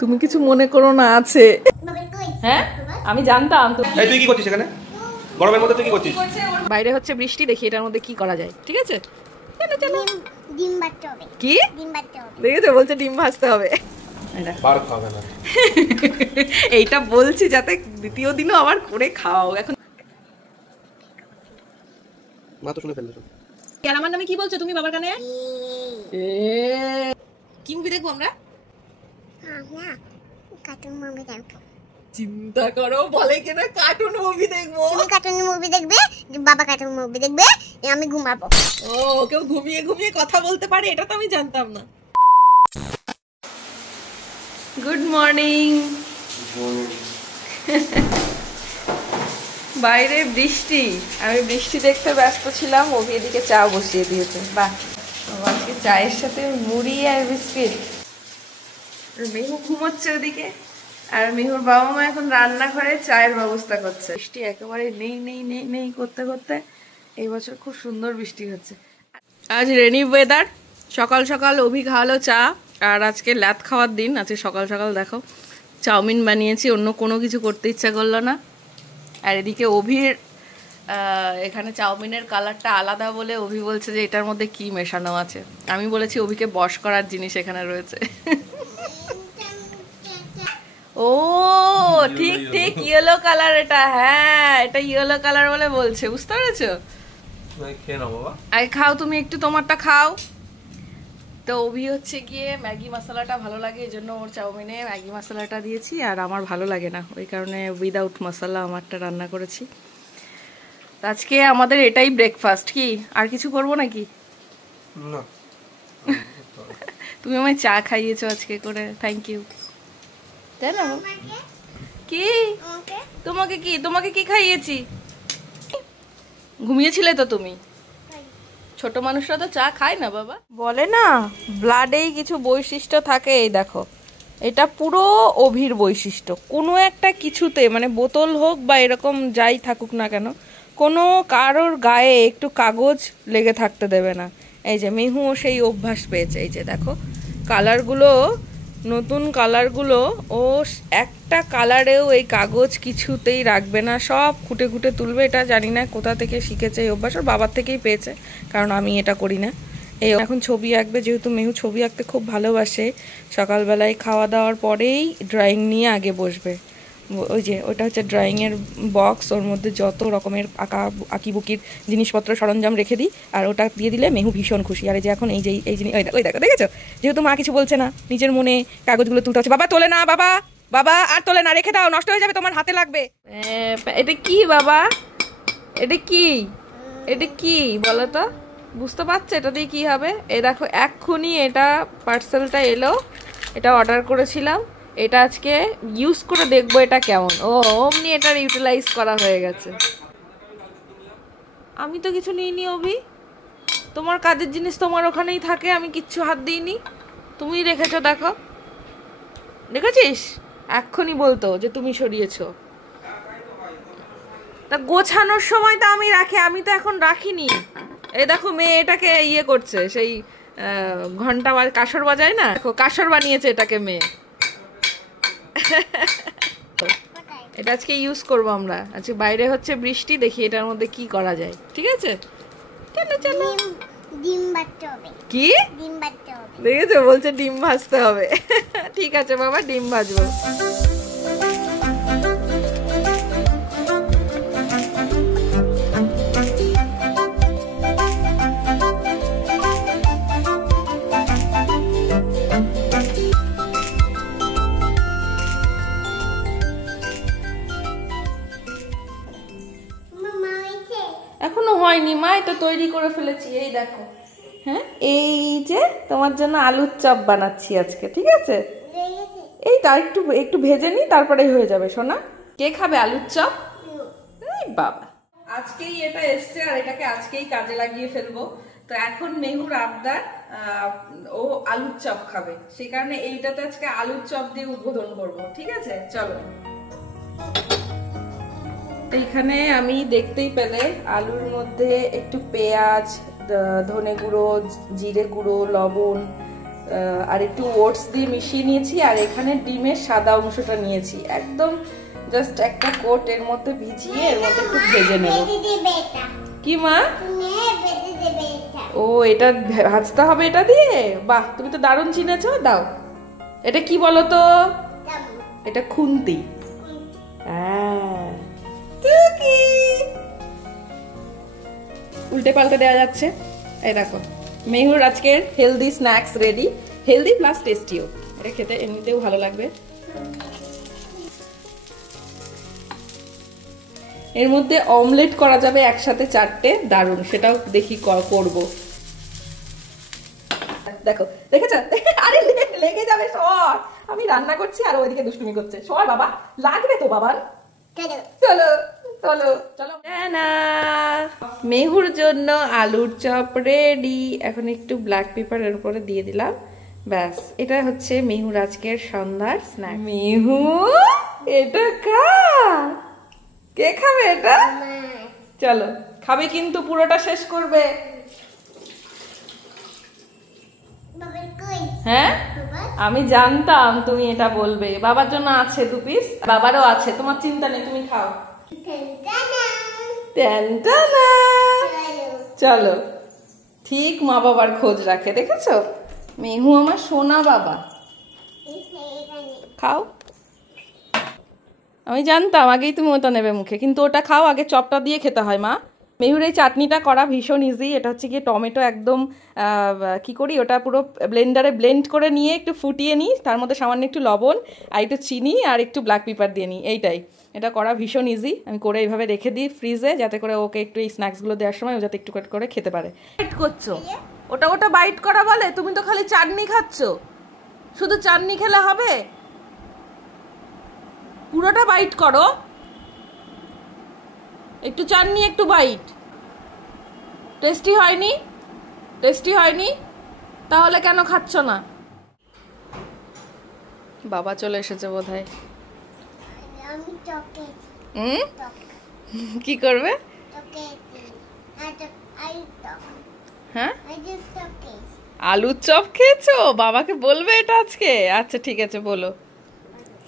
তুমি কিছু মনে করো না, আছে। হ্যাঁ আমি জানতাম। তুই কি করছিস এখানে গরমের মধ্যে? তুই কি করছিস? বাইরে হচ্ছে বৃষ্টি, দেখি এটার মধ্যে কি করা যায়। ঠিক আছে ডিম ভাজতে হবে। কি ডিম ভাজতে হবে? দেখেছো বলছে ডিম ভাজতে হবে। এইটা বলছি যাতে দ্বিতীয় দিনও আবার করে খাও। এখন মা তো শুনে ফেললো। আমার নামে কি বলছো তুমি বাবার কানে? কি মুভি দেখবো আমরা? কার্টুন মুভি দেখবো। চিন্তা করো, বলে কিনা কার্টুন মুভি দেখবো। তুমি কার্টুন মুভি দেখবে, বাবা কার্টুন মুভি দেখবে, আমি ঘুমাবো। ও কেউ ঘুমিয়ে ঘুমিয়ে কথা বলতে পারে, এটা তো আমি জানতাম না। Good morning. বাইরে বৃষ্টি, আমি বৃষ্টি দেখতে ব্যস্ত ছিলাম, অভি এদিকে চা বসিয়ে দিয়েছে। বাহ, আজকে চায়ের সাথে মুড়ি আর বিস্কিট। মেহু ঘুমোচ্ছে ওদিকে, আর মেহুর বাবা মা এখন রান্নাঘরে চায়ের ব্যবস্থা করছে। বৃষ্টি একেবারে নেই নেই নেই নেই করতে করতে এই বছর খুব সুন্দর বৃষ্টি হচ্ছে। আজ রেনি ওয়েদার, সকাল সকাল অভি খাওয়ালো চা, আর আজকে ল্যাদ খাওয়ার দিন। আজকে সকাল সকাল দেখো চাউমিন বানিয়েছি, অন্য কোনো কিছু করতে ইচ্ছা করলো না। আর এদিকে অভির এখানে চাউমিনের কালারটা আলাদা বলে অভি বলছে যে এটার মধ্যে কি মেশানো আছে। আমি বলেছি অভিকে বশ করার জিনিস এখানে রয়েছে। ও ঠিক ঠিক ইয়েলো কালার এটা। হ্যাঁ এটা ইয়েলো কালার বলে বলছে, বুঝতে পেরেছো? আগে খাও তুমি একটু, তোমারটা খাও। তো অভি হচ্ছে গিয়ে ম্যাগি মশলাটা ভালো লাগে, এই জন্য ওর চাউমিনে ম্যাগি মশলাটা দিয়েছি, আর আমার ভালো লাগে না, ওই কারণে উইদাউট মশলা আমারটা রান্না করেছি। আজকে আমাদের এটাই ব্রেকফাস্ট। কি আর কিছু করবো নাকি? না তুমি আমায় চা খাইয়েছো আজকে করে, থ্যাংক ইউ। তাই না? কি তোমাকে কি তোমাকে কি খাইয়েছি? ঘুমিয়েছিলে তো তুমি? ছোট মানুষরা তো চা খায় না বাবা। বলে না ব্লাডেই কিছু বৈশিষ্ট্য থাকে, এই দেখো এটা পুরো অভির বৈশিষ্ট্য। কোনো একটা কিছুতে মানে বোতল হোক বা এরকম যাই থাকুক না কেন, কোনো কারোর গায়ে একটু কাগজ লেগে থাকতে দেবে না। এই যে মেহুও সেই অভ্যাস পেয়েছে। এই যে দেখো কালারগুলো, নতুন কালারগুলো, ও একটা কালারেও এই কাগজ কিছুতেই রাখবে না, সব খুঁটে খুঁটে তুলবে। এটা জানি না কোথা থেকে শিখেছে এই অভ্যাস, ওর বাবার থেকেই পেয়েছে, কারণ আমি এটা করি না। এই এখন ছবি আঁকবে, যেহেতু মেহু ছবি আঁকতে খুব ভালোবাসে, সকালবেলায় খাওয়া দাওয়ার পরেই ড্রয়িং নিয়ে আগে বসবে। ওই যে ওটা হচ্ছে ড্রয়িংয়ের বক্স, ওর মধ্যে যত রকমের আঁকিবুকির জিনিসপত্র সরঞ্জাম রেখে দিই, আর ওটা দিয়ে দিলে মেহু ভীষণ খুশি। আর এই যে এখন এই জিনিস ওই দেখো দেখেছো, যেহেতু মা কিছু বলছে না, নিজের মনে কাগজগুলো তুলতে হচ্ছে। বাবা তোলে না, বাবা বাবা আর তোলে না, রেখে দাও, নষ্ট হয়ে যাবে, তোমার হাতে লাগবে। এটা কি বাবা? এটা কি? এটা কি বলো তো? বুঝতে পারছো এটা দিয়ে কি হবে? এই দেখো এক্ষুনি এটা পার্সেলটা এলো, এটা অর্ডার করেছিলাম, এটা আজকে ইউজ করে দেখবো এটা কেমন। ও অমনি এটার ইউটিলাইজ করা হয়ে গেছে। আমি তো কিছু নিইনি অভি, তোমার কাজের জিনিস তোমার ওখানেই থাকে, আমি কিচ্ছু হাত দিইনি, তুমিই রেখেছো। দেখো দেখেছিস, এক্ষুনি বলতো যে তুমি সরিয়েছো। তা গোছানোর সময় তো আমি রাখি, আমি তো এখন রাখিনি। এই দেখো মেয়ে এটাকে ইয়ে করছে, সেই ঘন্টা কাসর বাজায় না, দেখো কাসর বানিয়েছে এটাকে মেয়ে। এটা আজকে ইউজ করবো আমরা। আজকে বাইরে হচ্ছে বৃষ্টি, দেখি এটার মধ্যে কি করা যায়। ঠিক আছে চলো চলো। ডিম ভাজতে হবে। কি? ডিম ভাজতে হবে। দেখেছো বলছে ডিম ভাজতে হবে। ঠিক আছে বাবা, ডিম ভাজবো। এখনো হয়নি মা, এটা তৈরি করে ফেলেছি, এই দেখো। হ্যাঁ এই যে তোমার জন্য আলুর চপ বানাচ্ছি আজকে। ঠিক আছে এই তার একটু একটু ভেজে নি, তারপরেই হয়ে যাবে সোনা। কে খাবে আলুর চপ? বাবা আজকেই এটা এসছে, আর এটাকে আজকেই কাজে লাগিয়ে ফেলবো। তো এখন মেহুর আবদার, ও আলুর চপ খাবে, সেই কারণে এইটাতে আজকে আলুর চপ দিয়ে উদ্বোধন করবো। ঠিক আছে চলো। এইখানে আমি দেখতেই পেলে আলুর মধ্যে একটু পেঁয়াজ, ধনে গুঁড়ো, জিরে গুঁড়ো, লবণ আর একটু ওটস দিয়ে মিশিয়ে নিয়েছি। আর এখানে ডিমের সাদা অংশটা নিয়েছি, একদম জাস্ট একটা কোট এর মধ্যে ভিজিয়ে এর মধ্যে একটু ভেজে নেব। কি মা? ও এটা ভাজতে হবে এটা দিয়ে? বাহ, তুমি তো দারুণ চিনেছো। দাও, এটা কি বলো তো? এটা খুন্তি। হ্যাঁ, উল্টে পাল্টে দেওয়া যাচ্ছে। এই দেখো মেহুর আজকের healthy snacks ready, healthy plus টেস্টিও। এটা খেতে এমনিতেও ভালো লাগবে। এর মধ্যে অমলেট করা যাবে একসাথে 4টে, দারুণ, সেটাও দেখি করব। দেখো, দেখেছো? আরে লেগে যাবে সর, আমি রান্না করছি আর ওইদিকে দুষ্টুমি করছে। সর বাবা, লাগবে তো বাবা। চলো চলো চলো। না, মেহুর জন্য আলুর চপ রেডি। এখন একটু ব্ল্যাক পেপার এর উপরে দিয়ে দিলাম, ব্যাস। এটা হচ্ছে মেহুর আজকের সন্ধ্যার স্ন্যাক। মেহু, এটা কে খাবে এটা? চলো, খাবে কিন্তু পুরোটা শেষ করবে। হ্যাঁ, আমি জানতাম তুমি এটা বলবে। বাবার জন্য আছে 2 পিস, বাবারও আছে, তোমার চিন্তা নেই, তুমি খাও। চলো, ঠিক মা বাবার খোঁজ রাখে, দেখেছো? মেহু আমার সোনা বাবা। খাও। আমি জানতাম আগেই তুমি ওটা নেবে মুখে, কিন্তু ওটা খাও আগে, চপটা দিয়ে খেতে হয় মা। মেহুর এই চাটনিটা করা ভীষণ ইজি। এটা হচ্ছে গিয়ে টমেটো একদম কি করি, ওটা পুরো ব্লেন্ডারে ব্লেন্ড করে নিয়ে একটু ফুটিয়ে নিই, তার মধ্যে সামান্য একটু লবণ আর একটু চিনি আর একটু ব্ল্যাক পেপার দিয়ে নিই, এইটাই। এটা করা ভীষণ ইজি। আমি করে এইভাবে রেখে দিই ফ্রিজে, যাতে করে ওকে একটু এই স্ন্যাক্সগুলো দেওয়ার সময় ও যাতে একটু করে খেতে পারে। বাইট করছো? ওটা বাইট করা বলে? তুমি তো খালি চাটনি খাচ্ছ। শুধু চাটনি খেলে হবে? পুরোটা বাইট করো, একটু চাটনি একটু বাইট। টেস্টি হয়নি? টেস্টি হয়নি? তাহলে কেন খাচ্ছ না? বাবা চলে এসেছে বোধহয়। কি করবে? হ্যাঁ, আলুর চপ খেয়েছো? বাবাকে বলবে এটা আজকে? আচ্ছা ঠিক আছে, বলো।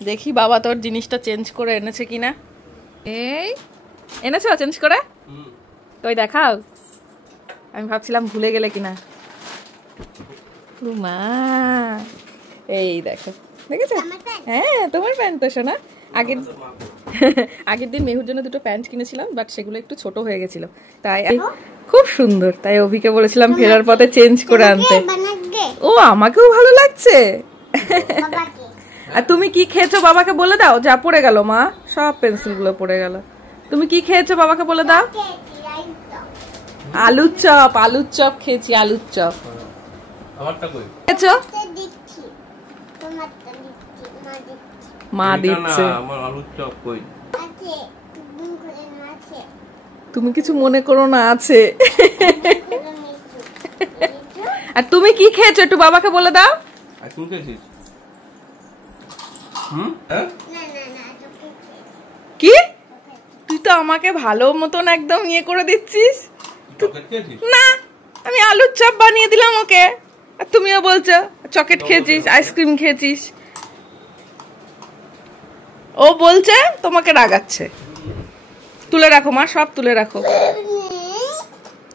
দেখি বাবা তোর জিনিসটা চেঞ্জ করে এনেছে কিনা। এই এনেছো চেঞ্জ করে? কই দেখাও, আমি ভাবছিলাম ভুলে গেলে কিনা। মা, এই দেখো, দেখেছো? হ্যাঁ, তোমার প্যান্ট তো শোনা। আগের দিন মেহুর জন্য 2টো প্যান্ট কিনেছিলাম, বাট সেগুলো একটু ছোট হয়ে গেছিল, তাই খুব সুন্দর, তাই অভিকে বলেছিলাম ফেরার পথে চেঞ্জ করে আনতে। ও, আমাকেও ভালো লাগছে। আর তুমি কি খেয়েছো বাবাকে বলে দাও। যা পড়ে গেল মা, সব পেন্সিল গুলো পড়ে গেল। তুমি কি খেয়েছো বাবাকে বলে দাও। আলুর চপ, আলুর চপ খেয়েছি, আলুর চপ। খেয়েছো? মা দিচ্ছে। তুমি কিছু মনে করো না, আছে। আর তুমি কি খেয়েছো একটু বাবাকে বলে দাও। কি, তুই তো আমাকে ভালো মতন একদম ইয়ে করে দিচ্ছিস। না, আমি আলুর চপ বানিয়ে দিলাম ওকে, আর তুমিও বলছো চকলেট খেয়েছিস, আইসক্রিম খেয়েছিস। ও বলছে তোমাকে রাগাচ্ছে। তুলে রাখো মা, সব তুলে রাখো।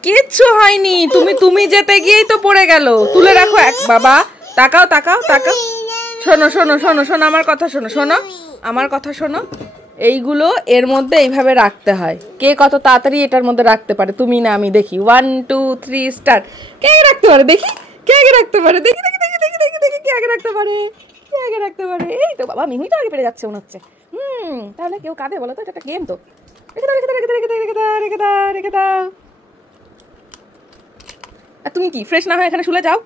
কিচ্ছু হয়নি, তুমি যেতে গিয়েই তো পড়ে গেল। তুলে রাখো। বাবা তাকাও তাকাও তাকাও। শোনো শোনো শোনো শোনো, আমার কথা শোনো, শোনো আমার কথা শোনো। এইগুলো এর মধ্যে এইভাবে রাখতে হয়। কে কত তাড়াতাড়ি এটার মধ্যে রাখতে পারে, তুমি না আমি? দেখি 1 2 3 স্টার্ট। কে আগে রাখতে পারে দেখি, কে আগে রাখতে পারে দেখি দেখি দেখি দেখি দেখি দেখি কে আগে রাখতে পারে, কে আগে রাখতে পারে। এই তো বাবা, মিহুই তো আগে পেরে যাচ্ছে মনে হচ্ছে। তাহলে কেউ কাঁদে বলো তো? এটা একটা গেম তো। রেখে দাও রেখে দাও রেখে দাও রেখে দাও রেখে দাও রেখে দাও রেখে দাও। আর তুমি কি ফ্রেশ না হয়ে এখানে শুলে যাও?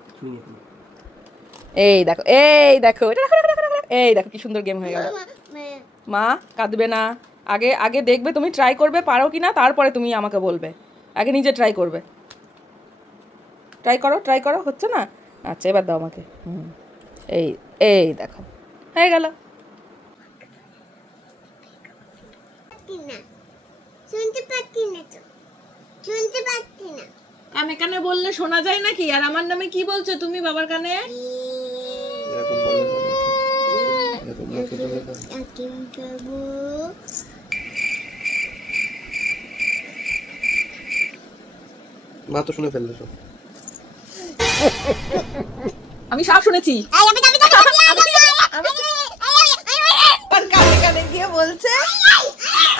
এই দেখো এই দেখো, এই দেখো কি সুন্দর গেম হয়ে গেল। মা কাঁদবে না, আগে আগে দেখবে, তুমি ট্রাই করবে পারো কিনা, তারপরে তুমি আমাকে বলবে। আগে নিজে ট্রাই করবে। ট্রাই করো, হচ্ছে না? আচ্ছা এবার দাও আমাকে। এই এই দেখো হয়ে গেল। শুনতে পাচ্ছি না তো, শুনতে পাচ্ছি না। কানে কানে বললে শোনা যায় নাকি? আর আমার নামে কি বলছো তুমি বাবার কানে? এরকম বলে না। এরকম না তো বলে না। আইসক্রিম খাবো। মা তো শুনে ফেললো সব। আমি সব শুনেছি। কানে কানে গিয়ে বলছে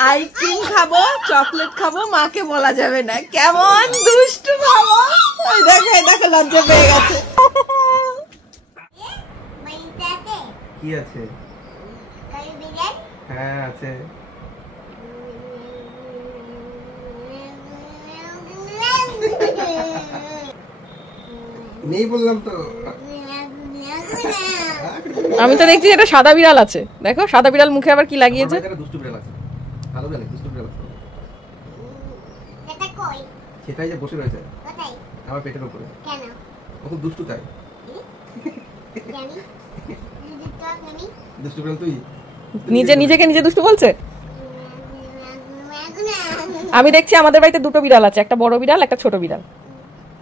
আইসক্রিম খাবো, চকলেট খাবো, মাকে বলা যাবে না। কেমন দুষ্টু খাবো। ওই দেখো দেখো লজ্জা পেয়ে গেছে। কি আছে? কালি বিড়াল। হ্যাঁ আছে। নেই বললাম তো। আমি তো দেখছি এটা সাদা বিড়াল আছে। দেখো সাদা বিড়াল মুখে আবার কি লাগিয়েছে। আমার দুষ্টু বিড়াল আছে। কালো বিড়াল, দুষ্টু বিড়াল আছে। এটা কই? সেটাই যে বসে রয়েছে কোথায়? আমার পেটের উপরে। কেন? ও খুব দুষ্টু তাই। জানি। জানি। দুষ্টু বিড়াল তুই? নিজেকে নিজে দুষ্টু বলছে। আমি দেখছি আমাদের বাড়িতে দুটো বিড়াল আছে, একটা বড় বিড়াল একটা ছোট বিড়াল।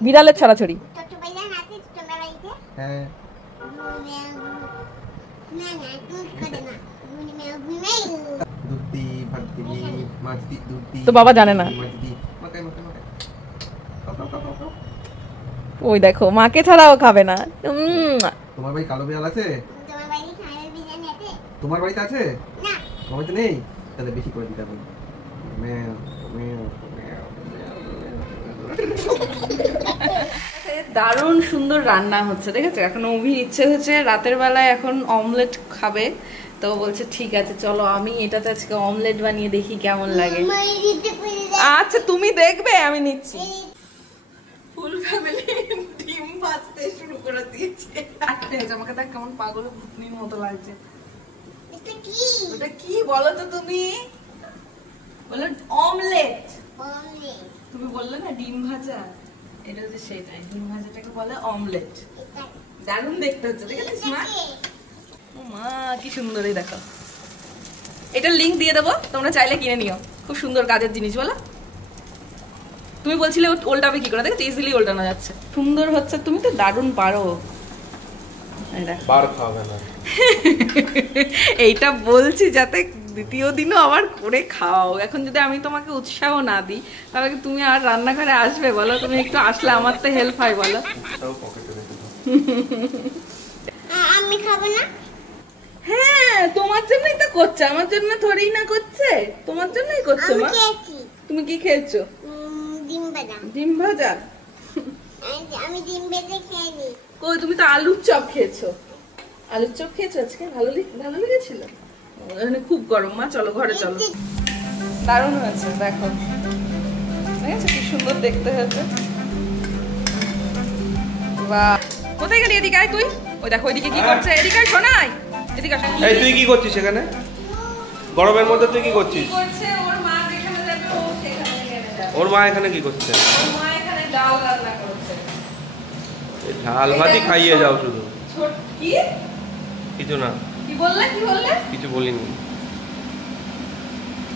বিড়ালের ছড়াছড়ি। ছোট বিড়াল আছে তোমার বাড়িতে? হ্যাঁ। না না দুধ খাবে না। দুধ দি, ভাত দিবি, মাছ দি, দুধ দি। তো বাবা জানে না। মাছ দি, মাখাই মাখাই মাখাই। খাও, খাও, খাও, খাও, খাও। ওই দেখো মাকে ছাড়াও খাবে না। তোমার বাড়ি কালো বিড়াল আছে? তোমার বাড়িতে খাবে বিড়াল আছে? তোমার বাড়িতে আছে? না। তোমার বাড়িতে নেই? তাহলে বেশি করে দিতে হবে। ম্যাও, ম্যাও, ম্যাও, দারুণ সুন্দর রান্না হচ্ছে, দেখেছো? এখন অভির ইচ্ছে হচ্ছে রাতের বেলায় এখন অমলেট খাবে। তো বলছে ঠিক আছে চলো আমি এটাতে আজকে অমলেট বানিয়ে দেখি কেমন লাগে। আচ্ছা তুমি দেখবে, আমি নিচ্ছি। ফুল ফ্যামিলি ডিম ভাজতে শুরু করে দিয়েছে। আমাকে দেখ কেমন পাগল ভূতনির মতো লাগছে। এটা কি? ওটা কি বলো তো তুমি? বলো অমলেট। অমলেট। তুমি বললে না ডিম ভাজা, এটা হচ্ছে সেটাই। ডিম ভাজাটাকে বলে অমলেট। এটা দারুণ দেখতে হচ্ছে, দেখেছিস মা? ও মা কি সুন্দর, এই দেখো। এটার লিংক দিয়ে দেবো, তোমরা চাইলে কিনে নিও। খুব সুন্দর কাজের জিনিস বলো। তুমি বলছিলে ওল্টাবে কি করে, দেখো ইজিলি ওল্টানো যাচ্ছে। সুন্দর হচ্ছে, তুমি তো দারুণ পারো। বার খাবে না। এইটা বলছি যাতে দ্বিতীয় দিনও আবার করে খাও। এখন যদি আমি তোমাকে উৎসাহ না দিই তাহলে কি তুমি আর রান্নাঘরে আসবে বলো? তুমি একটু আসলে আমার তো হেল্প হয় বলো। আমি খাবো না। হ্যাঁ তোমার জন্যই তো করছে, আমার জন্য থোড়েই না করছে, তোমার জন্যই করছে আমি মা। খেয়েছি। তুমি কি খেয়েছো? ডিম ভাজা। ডিম ভাজা? আমি ডিম ভেজে খেয়ে কই তুমি তো আলুর চপ খেয়েছো। আলুর চপ খেয়েছো আজকে? ভালো লেগেছিল? এখানে খুব গরম মা, চলো ঘরে চলো। দারুণ হয়েছে দেখো, দেখেছো কি সুন্দর দেখতে হয়েছে। বাহ, কোথায় গেলি? এদিকে আয় তুই। ওই দেখো ওইদিকে কি করছে, এদিকে আয় শোনাই, এদিকে আসো। এই তুই কি করছিস এখানে? গরমের মধ্যে তুই কি করছিস? কি করছে? ওর মা যেখানে যাবে ও সেখানে গেলে যাবে। ওর মা এখানে কি করছে? ওর মা এখানে ডাল রান্না করছে। এই ঝাল ভাজি খাইয়ে যাও শুধু। কি? কিছু না। কি বললে? কি বললে? কিছু বলিনি।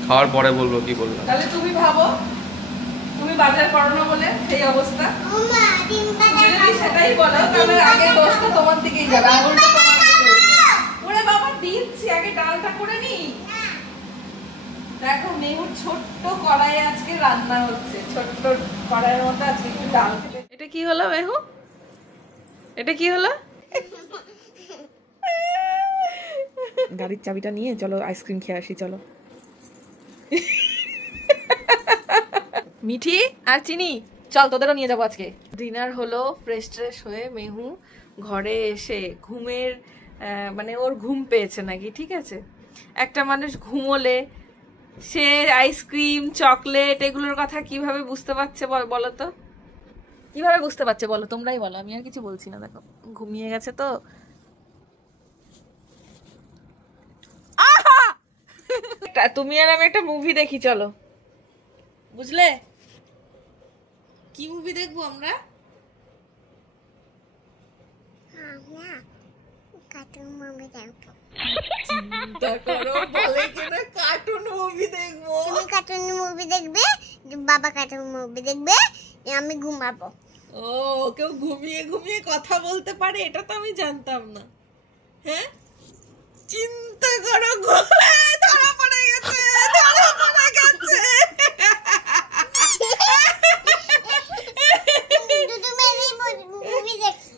খাওয়ার পরে বলবো কি বললাম। তাহলে তুমি ভাবো, তুমি বাজার করো না বলে সেই অবস্থা। মা ডিম ভাজা যদি সেটাই বলো তাহলে আগে দোষটা তোমার দিকেই যাবে, আঙুলটা তোমার দিকে উঠবে। ওরে বাবা দিচ্ছি, আগে ডালটা করে নি। দেখো মেহুর ছোট্ট কড়াইয়ে আজকে রান্না হচ্ছে, ছোট্ট কড়াইয়ের মধ্যে আজকে একটু ডাল। এটা কি হলো মেহু? এটা কি হলো? গাড়ির চাবিটা নিয়ে চলো আইসক্রিম খেয়ে আসি, চলো। মিঠি আর চিনি চল, তোদেরও নিয়ে যাবো আজকে। ডিনার হলো, ফ্রেশ ট্রেশ হয়ে মেহু ঘরে এসে ঘুমের মানে ওর ঘুম পেয়েছে নাকি, ঠিক আছে? একটা মানুষ ঘুমোলে সে আইসক্রিম চকলেট এগুলোর কথা কিভাবে বুঝতে পারছে বলো তো? কিভাবে বুঝতে পারছে বলো? তোমরাই বলো, আমি আর কিছু বলছি না। দেখো ঘুমিয়ে গেছে তো। তুমি আর আমি একটা মুভি দেখি চলো, বুঝলে? কি মুভি দেখবো আমরা? কার্টুন মুভি দেখবো। চিন্তা করো, বলে কিনা কার্টুন মুভি দেখবো। তুমি কার্টুন মুভি দেখবে, বাবা কার্টুন মুভি দেখবে, আমি ঘুমাবো। ও, কেউ ঘুমিয়ে ঘুমিয়ে কথা বলতে পারে, এটা তো আমি জানতাম না। হ্যাঁ, চিন্তা করো, গলায় ধরা পড়ে গেছে, ধরা পড়ে গেছে। দুদু মেরে মুভি দেখি,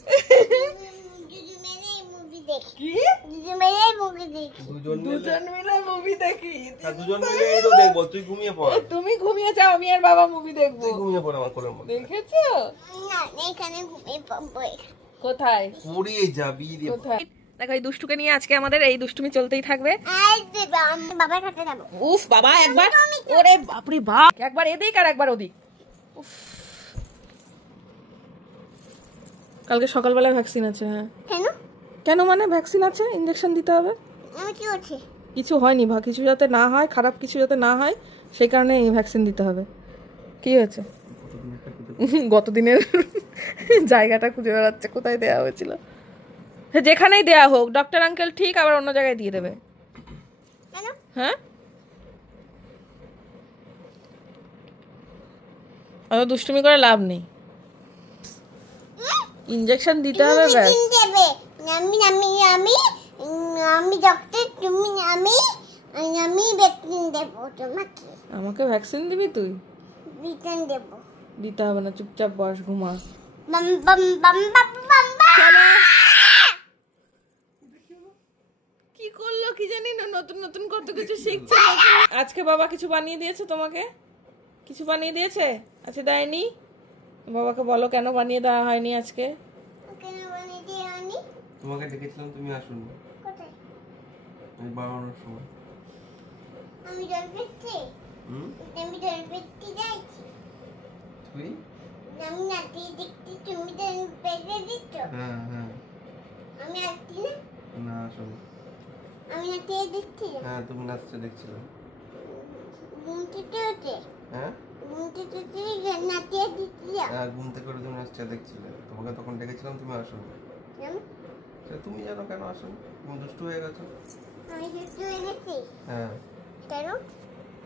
দুদু মেরে মুভি দেখি, কি? দুদু মেরে মুভি দেখি। দুজন মিলে মুভি দেখি। দুজন মিলেই তো দেখবো, তুই ঘুমিয়ে পড়। তুমি ঘুমিয়ে যাও, আমি আর বাবা মুভি দেখবো। তুই ঘুমিয়ে পড় আমার কোলের মধ্যে। দেখেছো? না, এখানে ঘুমিয়ে পড়বো। কোথায় পড়ে যাবি রে। কোথায়? দেখো, এই দুষ্টুকে নিয়ে আজকে আমাদের এই দুষ্টুমি চলতেই থাকবে। আই দেবা, আমি বাবার কাছে যাবো। উফ বাবা, একবার, ওরে বাপরে বাপ, একবার এদিক আর একবার ওদিক। উফ, কালকে সকালবেলা ভ্যাকসিন আছে। হ্যাঁ, কেন? কেন মানে ভ্যাকসিন আছে, ইঞ্জেকশন দিতে হবে। আমি কি করছি? কিছু হয়নি, কিছু যাতে না হয়, খারাপ কিছু যাতে না হয়, সেই কারণে এই ভ্যাকসিন দিতে হবে। কি হয়েছে? গতদিনের জায়গাটা খুঁজে বেড়াচ্ছে, কোথায় দেওয়া হয়েছিল। যেখানেই দেয়া হোক, ডক্টর আঙ্কেল ঠিক আবার অন্য জায়গায় দিয়ে দেবে। কেন? হ্যাঁ, অত দুষ্টুমি করে লাভ নেই, ইঞ্জেকশন দিতে হবে ব্যাস। তুমি দেবে, আমি আমি আমি আমি ডক্টর, তুমি আমি আমি ভ্যাকসিন দেবো তোমাকে। আমাকে ভ্যাকসিন দিবি তুই? ভ্যাকসিন দেবো। দিতে হবে না, চুপচাপ বস, ঘুমা। বাম বাম বাম বাম বাম বাম। কি করলো কি জানি না, নতুন নতুন কত কিছু শিখছে। আজকে বাবা কিছু বানিয়ে দিয়েছে তোমাকে? কিছু বানিয়ে দিয়েছে? আচ্ছা, দেয়নি? বাবাকে বলো কেন বানিয়ে দেওয়া হয়নি আজকে। কেন বানিয়ে দিয়ে আনি? তোমাকে ডেকেছিলাম, তুমি আসোনি। কোথায়? আমি বানানোর সময়। আমি জল পেতে, আমি জল পেতে যাইছি। তুই? আমি নাতি দেখতে, তুমি জল পেতে দিচ্ছ। হ্যাঁ হ্যাঁ। আমি আসছি না, না আসোনি। আমি নাতি দেখছি। হ্যাঁ, তুমি নাচতে দেখছিলে। ঘুম থেকে উঠে, হ্যাঁ ঘুম থেকে উঠে নাতি দেখছি। হ্যাঁ, ঘুম থেকে করে তুমি নাচতে দেখছিলে। তোমাকে তখন ডেকেছিলাম, তুমি আসোনি। সে তুমি জানো কেন আসোনি? তুমি দুষ্টু হয়ে গেছো। আমি সুস্থ হয়ে গেছি। হ্যাঁ, কেন?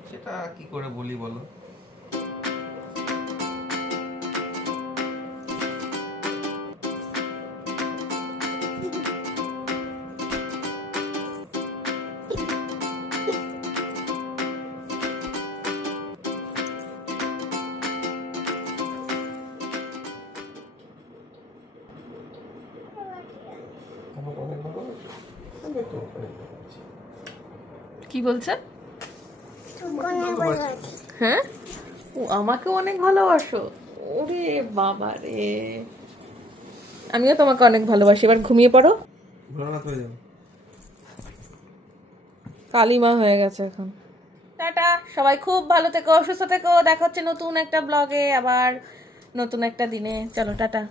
সেটা কি করে বলি বলো? কি বলছে? অনেক ভালো। হ্যাঁ, ও আমাকে অনেক ভালোবাসো। ওরে বাবা রে, আমিও তোমাকে অনেক ভালোবাসি। এবার ঘুমিয়ে পড়ো। ভোলানাথ হয়ে যাবে। কালিমা হয়ে গেছে এখন। টাটা, সবাই খুব ভালো থেকো, সুস্থ থেকো। দেখা হচ্ছে নতুন একটা ব্লগে, আবার নতুন একটা দিনে। চলো টাটা।